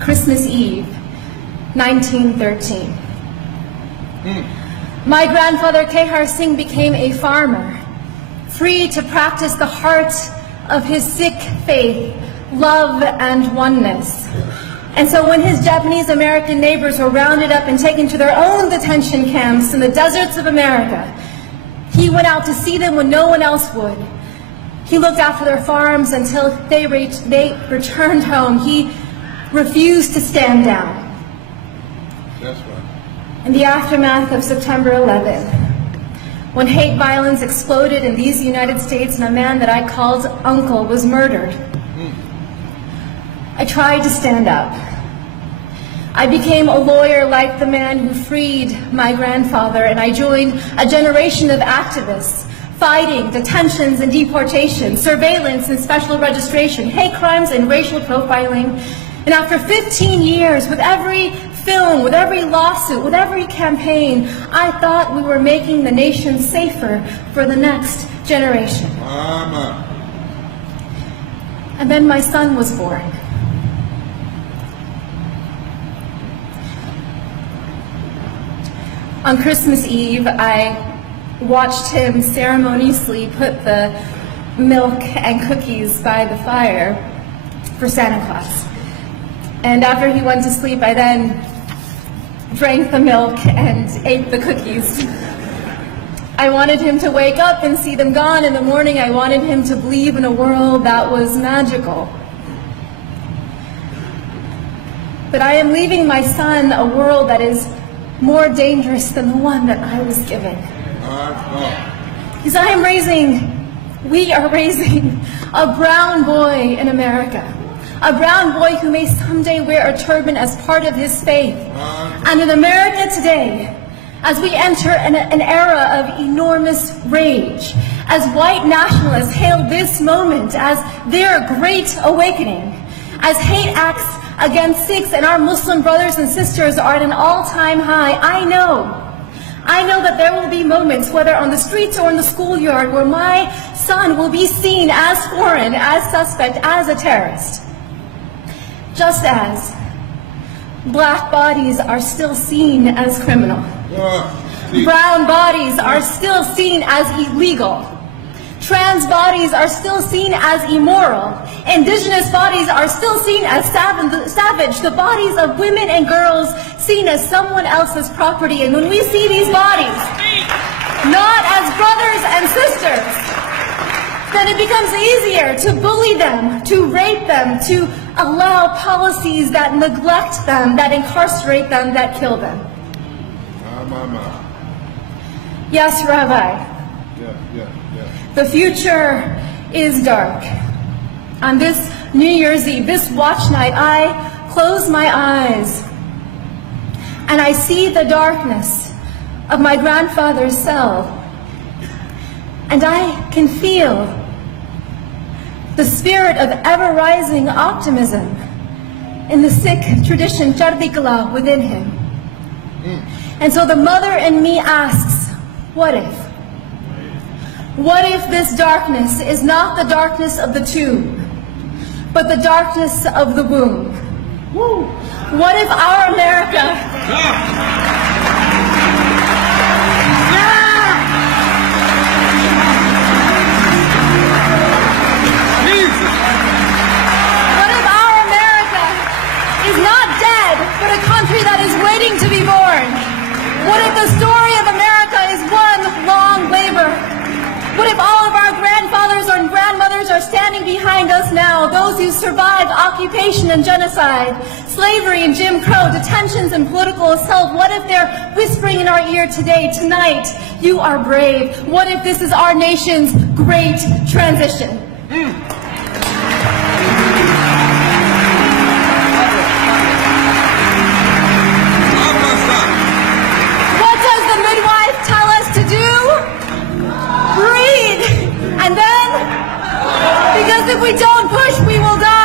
Christmas Eve, 1913. My grandfather Kehar Singh became a farmer, free to practice the heart of his Sikh faith, love and oneness. And so when his Japanese American neighbors were rounded up and taken to their own detention camps in the deserts of America, he went out to see them when no one else would. He looked after their farms until they returned home. He refused to stand down. That's right. In the aftermath of September 11, when hate violence exploded in these United States and a man that I called uncle was murdered, I tried to stand up. I became a lawyer like the man who freed my grandfather, and I joined a generation of activists fighting detentions and deportation, surveillance and special registration, hate crimes and racial profiling. And after 15 years, with every film, with every lawsuit, with every campaign, I thought we were making the nation safer for the next generation. Mama. And then my son was born. On Christmas Eve, I watched him ceremoniously put the milk and cookies by the fire for Santa Claus. And after he went to sleep, I then drank the milk and ate the cookies. I wanted him to wake up and see them gone in the morning. I wanted him to believe in a world that was magical. But I am leaving my son a world that is more dangerous than the one that I was given. Because we are raising a brown boy in America. A brown boy who may someday wear a turban as part of his faith. And in America today, as we enter an era of enormous rage, as white nationalists hail this moment as their great awakening, as hate acts against Sikhs and our Muslim brothers and sisters are at an all-time high, I know that there will be moments, whether on the streets or in the schoolyard, where my son will be seen as foreign, as suspect, as a terrorist. Just as black bodies are still seen as criminal. Brown bodies are still seen as illegal. Trans bodies are still seen as immoral. Indigenous bodies are still seen as savage. The bodies of women and girls seen as someone else's property. And when we see these bodies not as brothers and sisters, then it becomes easier to bully them, to rape them, to allow policies that neglect them, that incarcerate them, that kill them. Yes, Rabbi. The future is dark. On this New Year's Eve, this watch night, I close my eyes and I see the darkness of my grandfather's cell, and I can feel the spirit of ever-rising optimism in the Sikh tradition, Chardi Kala, within him. And so the mother in me asks, what if? What if this darkness is not the darkness of the tomb, but the darkness of the womb? What if our America... but a country that is waiting to be born? What if the story of America is one long labor? What if all of our grandfathers and grandmothers are standing behind us now, those who survived occupation and genocide, slavery and Jim Crow, detentions and political assault? What if they're whispering in our ear today, tonight, you are brave? What if this is our nation's great transition? Breathe! And then, because if we don't push, we will die.